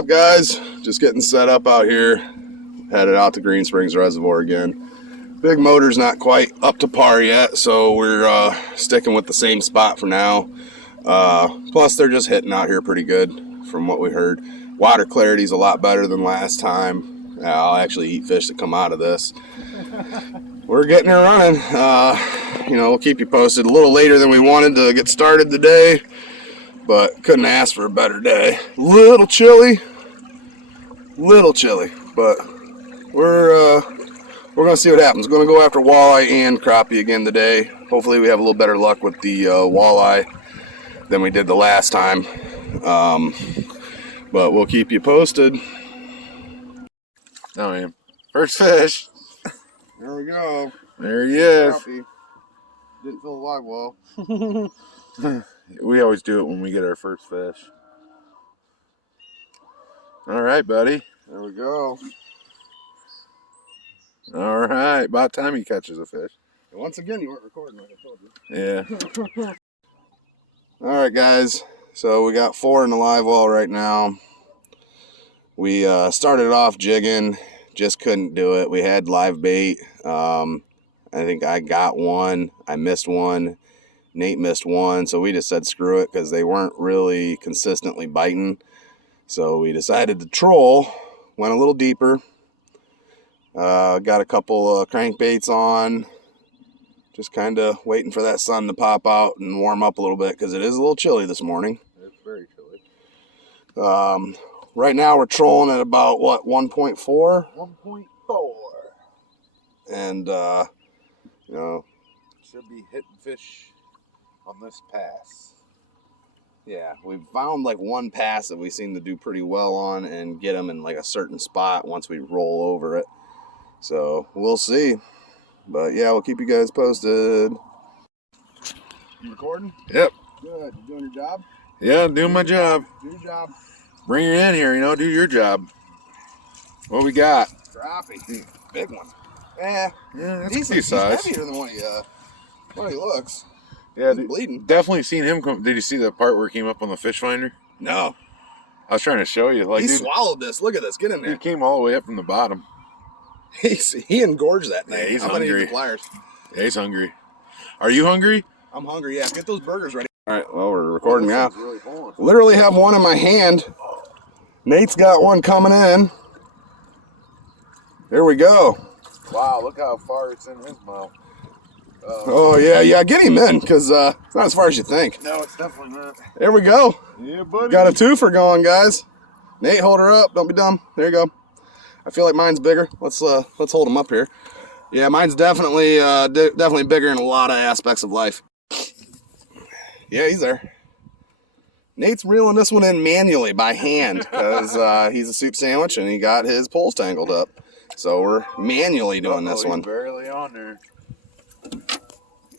Up, guys, just getting set up out here, headed out to Green Springs Reservoir again. Big motor's not quite up to par yet, so we're sticking with the same spot for now. Plus they're just hitting out here pretty good from what we heard. Water clarity's a lot better than last time. I'll actually eat fish that come out of this. We're getting her running. We'll keep you posted. A little later than we wanted to get started today, but couldn't ask for a better day. Little chilly, but we're gonna see what happens. We're gonna go after walleye and crappie again today. Hopefully we have a little better luck with the walleye than we did the last time. But we'll keep you posted. Oh man, first fish. There we go. There he is. Crappie. Didn't fill the live well. We always do it when we get our first fish. All right, buddy. There we go. All right, about time he catches a fish. And once again, you weren't recording like I told you. Yeah. All right, guys. So we got 4 in the live well right now. We started off jigging, just couldn't do it. We had live bait. I think I got one. I missed one. Nate missed one. So we just said screw it because they weren't really consistently biting. So we decided to troll. Went a little deeper. Got a couple crankbaits on. Just kind of waiting for that sun to pop out and warm up a little bit because it is a little chilly this morning. It's very chilly. Right now we're trolling at about, what, 1.4? 1.4. And, should be hitting fish on this pass. Yeah, we've found like one pass that we seem to do pretty well on and get them in like a certain spot once we roll over it. So we'll see. But yeah, we'll keep you guys posted. You recording? Yep. Good. You doing your job? Yeah, doing my job. Do your job. Bring her in here, do your job. What we got? Crappie. Big one. Yeah, that's a size. He's heavier than what he looks. Yeah, he's bleeding. Definitely seen him come. Did you see the part where he came up on the fish finder? No. I was trying to show you. Like, he swallowed this. Look at this. Get in there. He came all the way up from the bottom. He engorged that thing. Yeah, he's hungry. hungry. Pliers. Yeah, he's hungry. Are you hungry? I'm hungry, yeah. Get those burgers ready. All right, well, we're recording now. Really literally have one in my hand. Nate's got one coming in. There we go. Wow, look how far it's in his mouth. Oh, yeah, get him in, because it's not as far as you think. No, it's definitely not. There we go. Yeah, buddy. Got a twofer going, guys. Nate, hold her up. Don't be dumb. There you go. I feel like mine's bigger. Let's hold him up here. Yeah, mine's definitely bigger in a lot of aspects of life. Yeah, he's there. Nate's reeling this one in manually by hand because he's a soup sandwich and he got his poles tangled up. So we're manually doing this one. Barely on there.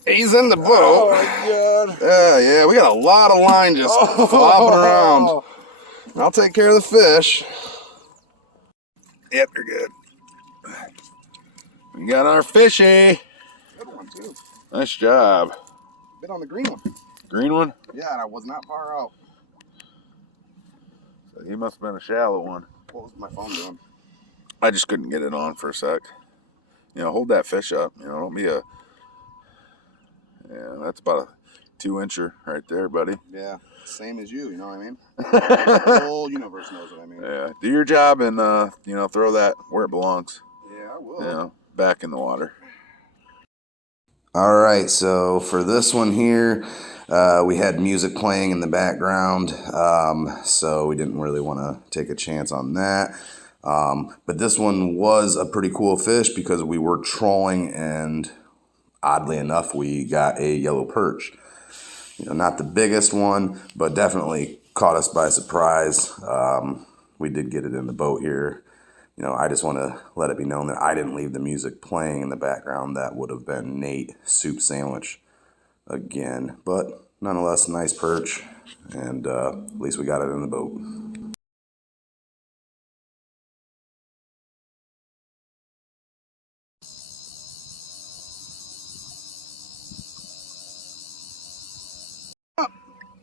He's in the boat. Oh my God. Yeah, we got a lot of line just flopping around. I'll take care of the fish. Yep, you're good. We got our fishy. Good one too. Nice job. Bit on the green one. Green one? Yeah, and I was not far out. So he must have been a shallow one. What was my phone doing? I just couldn't get it on for a sec. Hold that fish up. Don't be a... Yeah, that's about a 2-incher right there, buddy. Yeah, same as you know what I mean? The whole universe knows what I mean. Yeah, do your job and, throw that where it belongs. Yeah, I will. Back in the water. All right, so for this one here, we had music playing in the background, so we didn't really want to take a chance on that. But this one was a pretty cool fish because we were trolling and oddly enough, we got a yellow perch. Not the biggest one, but definitely caught us by surprise. We did get it in the boat here. I just want to let it be known that I didn't leave the music playing in the background. That would have been Nate soup sandwich again. But nonetheless, nice perch, and at least we got it in the boat.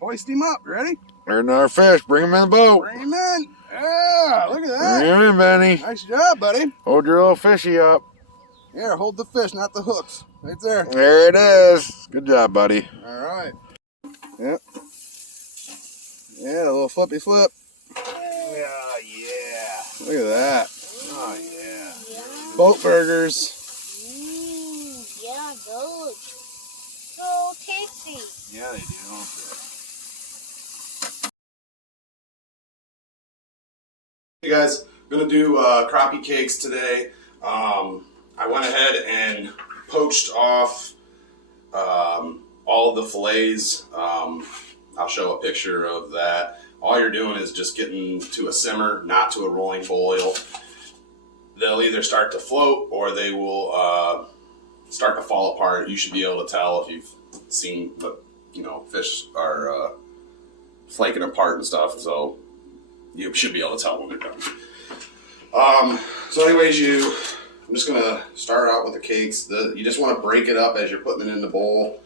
Hoist him up. Ready? There's another fish. Bring him in the boat. Bring him in. Yeah, look at that. Bring him in, Benny. Nice job, buddy. Hold your little fishy up. Here, hold the fish, not the hooks. Right there. There it is. Good job, buddy. All right. Yep. Yeah, a little flippy flip. Yeah. Look at that. Oh, yeah. Boat burgers. Yeah, those. So tasty. Yeah, they do. Hey guys, I'm gonna do crappie cakes today. I went ahead and poached off all of the fillets. I'll show a picture of that. All you're doing is just getting to a simmer, not to a rolling boil. They'll either start to float or they will start to fall apart. You should be able to tell if you've seen the, fish are flaking apart and stuff. So you should be able to tell when they're done. So anyways, I'm just gonna start out with the cakes. You just want to break it up as you're putting it in the bowl.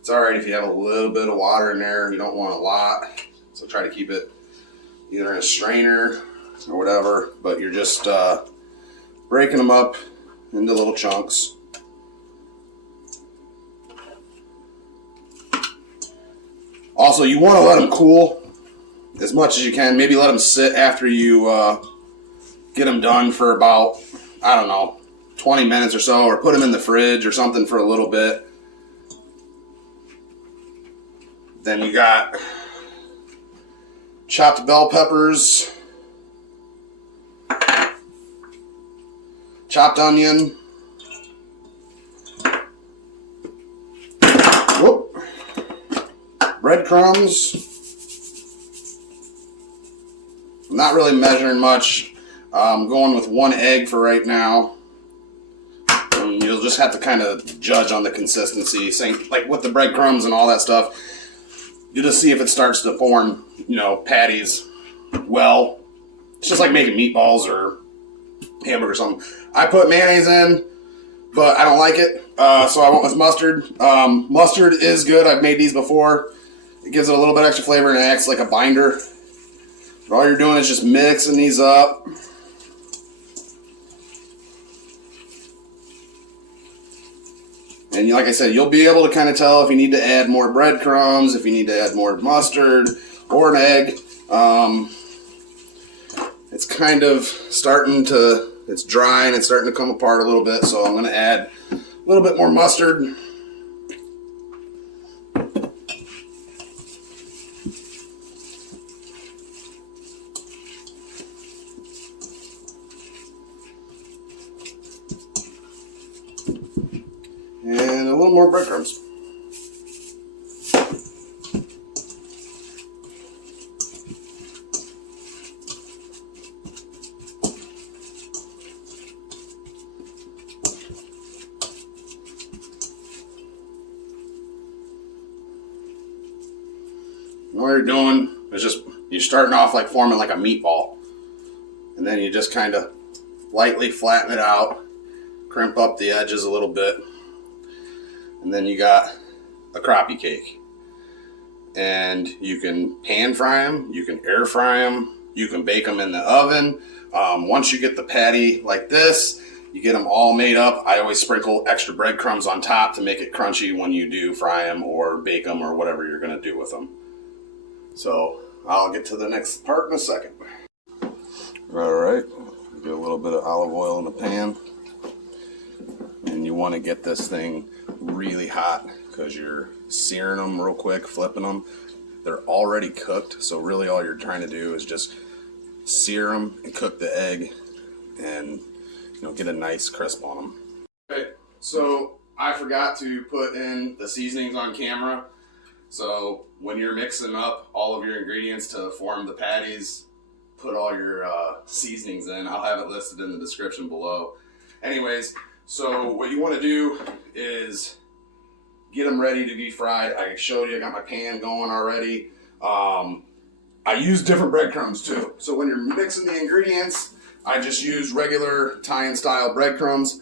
It's all right if you have a little bit of water in there. You don't want a lot, so try to keep it either in a strainer or whatever. But you're just breaking them up into little chunks. Also, you want to let them cool as much as you can. Maybe let them sit after you get them done for about, 20 minutes or so, or put them in the fridge or something for a little bit. Then you got chopped bell peppers, chopped onion, breadcrumbs. I'm not really measuring much. I'm going with 1 egg for right now. And you'll just have to kind of judge on the consistency. Same like with the breadcrumbs and all that stuff. You just see if it starts to form, patties well. It's just like making meatballs or hamburger or something. I put mayonnaise in, but I don't like it, so I went with mustard. Mustard is good. I've made these before. It gives it a little bit extra flavor and it acts like a binder. But all you're doing is just mixing these up. And like I said, you'll be able to kind of tell if you need to add more breadcrumbs, if you need to add more mustard, or an egg. It's kind of it's dry and it's starting to come apart a little bit, so I'm going to add a little bit more mustard. And a little more breadcrumbs. And all you're doing is you're starting off like forming like a meatball. And then you just kind of lightly flatten it out, crimp up the edges a little bit. And then you got a crappie cake. And you can pan fry them, you can air fry them, you can bake them in the oven. Once you get the patty like this, you get them all made up. I always sprinkle extra breadcrumbs on top to make it crunchy when you do fry them or bake them or whatever you're going to do with them. So I'll get to the next part in a second. All right, get a little bit of olive oil in the pan. And you want to get this thing really hot because you're searing them real quick, flipping them. They're already cooked, so really all you're trying to do is just sear them and cook the egg and get a nice crisp on them. Okay, so I forgot to put in the seasonings on camera. So when you're mixing up all of your ingredients to form the patties, put all your seasonings in. I'll have it listed in the description below. Anyways, so what you want to do is get them ready to be fried. I showed you, I got my pan going already. I use different breadcrumbs too. So when you're mixing the ingredients, I just use regular Italian style breadcrumbs.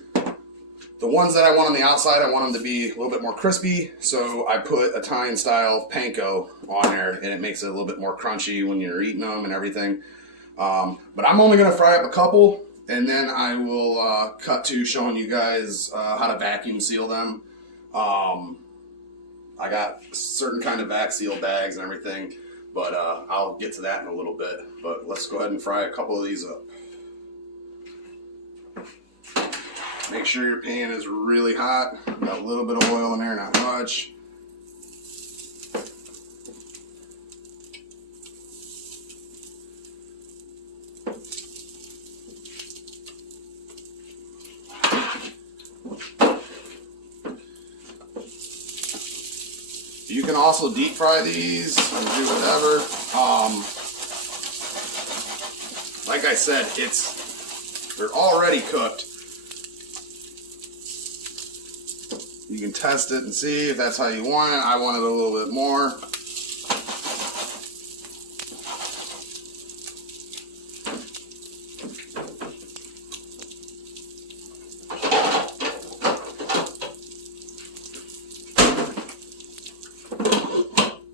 The ones that I want on the outside, I want them to be a little bit more crispy, so I put Italian style panko on there, and it makes it a little bit more crunchy when you're eating them and everything. But I'm only going to fry up a couple, and then I will cut to showing you guys how to vacuum seal them. I got certain kind of vac seal bags and everything, but I'll get to that in a little bit. But let's go ahead and fry a couple of these up. Make sure your pan is really hot. Got a little bit of oil in there, not much. You can also deep fry these or do whatever. Like I said, they're already cooked. You can test it and see if that's how you want it. I want it a little bit more.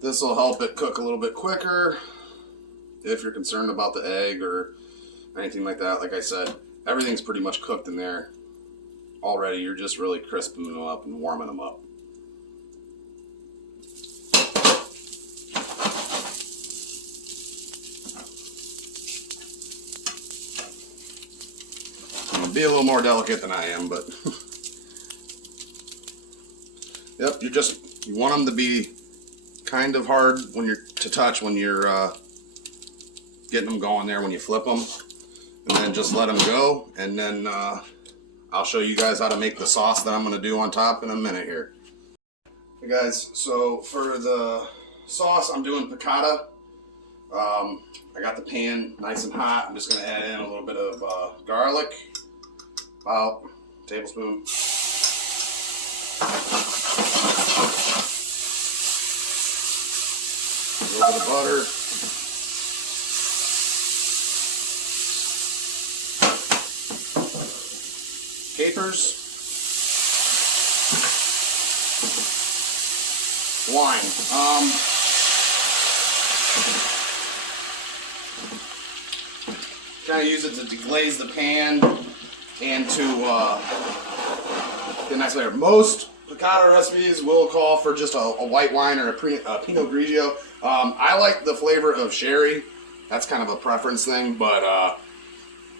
This will help it cook a little bit quicker if you're concerned about the egg or anything like that. Like I said, everything's pretty much cooked in there already. You're just really crisping them up and warming them up. I'm gonna be a little more delicate than I am, but yep, you want them to be kind of hard when you're to touch when you're getting them going there when you flip them, and then just let them go, and then I'll show you guys how to make the sauce that I'm going to do on top in a minute here. Hey guys, so for the sauce I'm doing piccata. I got the pan nice and hot. I'm just going to add in a little bit of garlic, about a tablespoon. A little bit of butter. Capers. Wine. Kind of use it to deglaze the pan and to get a nice flavor. Most piccata recipes will call for just a white wine or a Pinot Grigio. I like the flavor of sherry. That's kind of a preference thing, but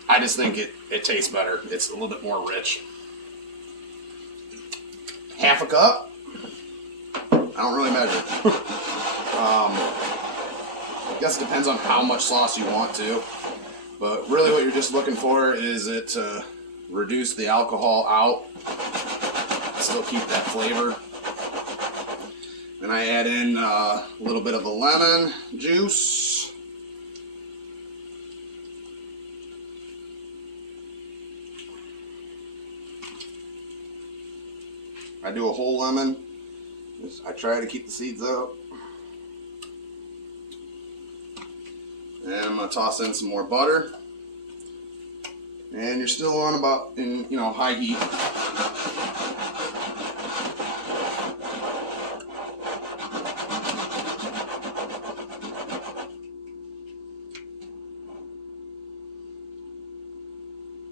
I just think it tastes better. It's a little bit more rich. Half a cup. I don't really measure. I guess it depends on how much sauce you want to. But really what you're just looking for is it to reduce the alcohol out. Still keep that flavor. Then I add in a little bit of the lemon juice. I do a whole lemon. I try to keep the seeds out. And I'm going to toss in some more butter. And you're still on about in high heat.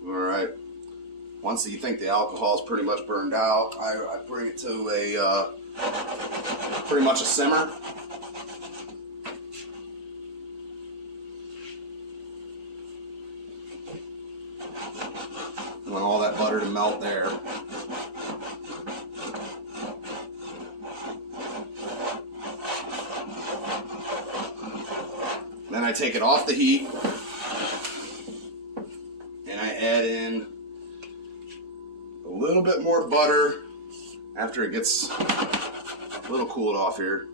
All right. Once you think the alcohol is pretty much burned out, I bring it to a pretty much a simmer. I want all that butter to melt there. Then I take it off the heat and I add in a little bit more butter after it gets a little cooled off here.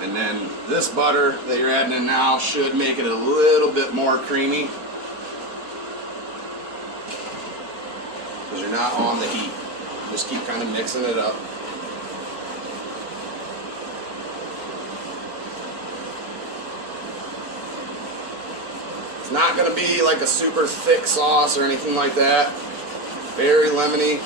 And then this butter that you're adding in now should make it a little bit more creamy, because you're not on the heat. Just keep kind of mixing it up. It's not going to be like a super thick sauce or anything like that. Very lemony.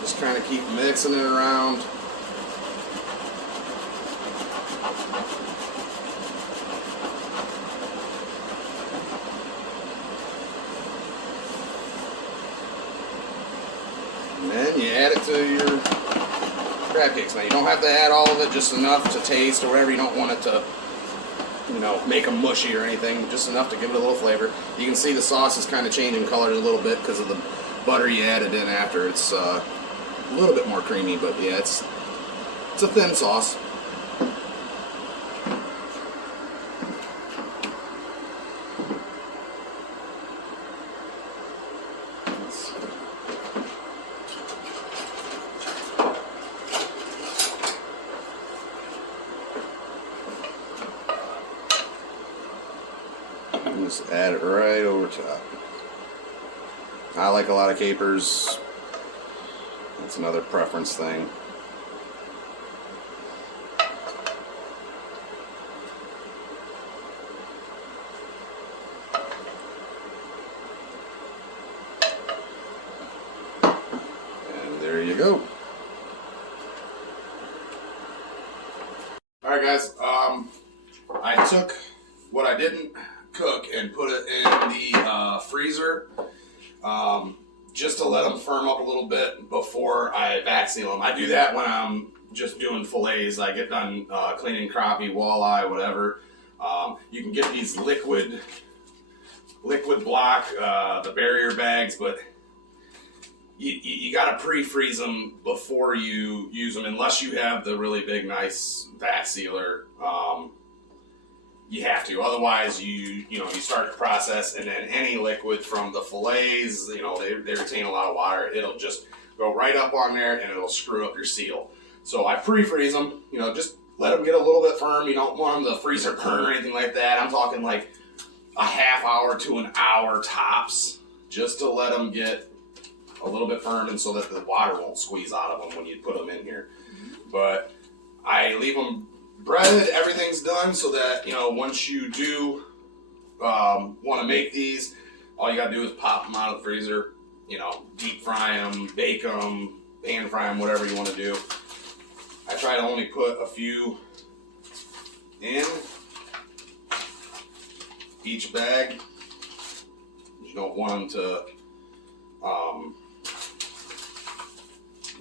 Just kind of keep mixing it around. And then you add it to your crab cakes. Now you don't have to add all of it, just enough to taste or whatever. You don't want it to, you know, make them mushy or anything, just enough to give it a little flavor. You can see the sauce is kind of changing colors a little bit because of the butter you added in after. It's a little bit more creamy, but yeah, it's a thin sauce. Just add it right over top. I like a lot of capers. That's another preference thing. And there you go. Alright guys, I took what I didn't cook and put it in the freezer just to let them firm up a little bit before I vac seal them. I do that when I'm just doing fillets. I get done cleaning crappie, walleye, whatever. You can get these liquid block, the barrier bags, but you got to pre-freeze them before you use them, unless you have the really big, nice vac sealer. You have to, otherwise you start the process, and then any liquid from the fillets, they retain a lot of water. It'll just go right up on there and it'll screw up your seal. So I pre-freeze them, just let them get a little bit firm. You don't want them to freeze or burn or anything like that. I'm talking like a half hour to an hour tops, just to let them get a little bit firm and so that the water won't squeeze out of them when you put them in here. But I leave them breaded, everything's done, so that once you do want to make these, all you gotta do is pop them out of the freezer, deep fry them, bake them, pan fry them, whatever you want to do. I try to only put a few in each bag. You don't want them to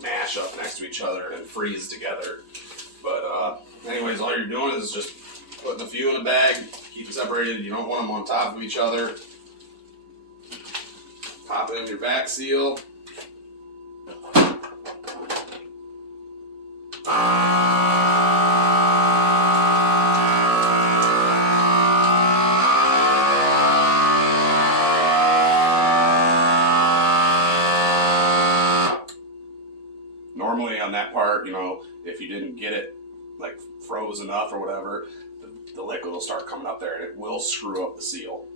mash up next to each other and freeze together. But anyways, all you're doing is just putting a few in a bag, keep them separated. You don't want them on top of each other. Pop it in your vac seal. Normally on that part, if you didn't get it like froze enough or whatever, the liquid will start coming up there and it will screw up the seal.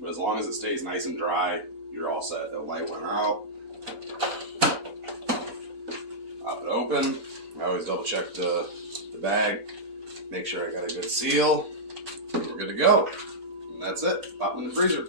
But as long as it stays nice and dry, you're all set. The light went out. Pop it open. I always double check the bag, make sure I got a good seal. We're good to go. And that's it. Pop them in the freezer.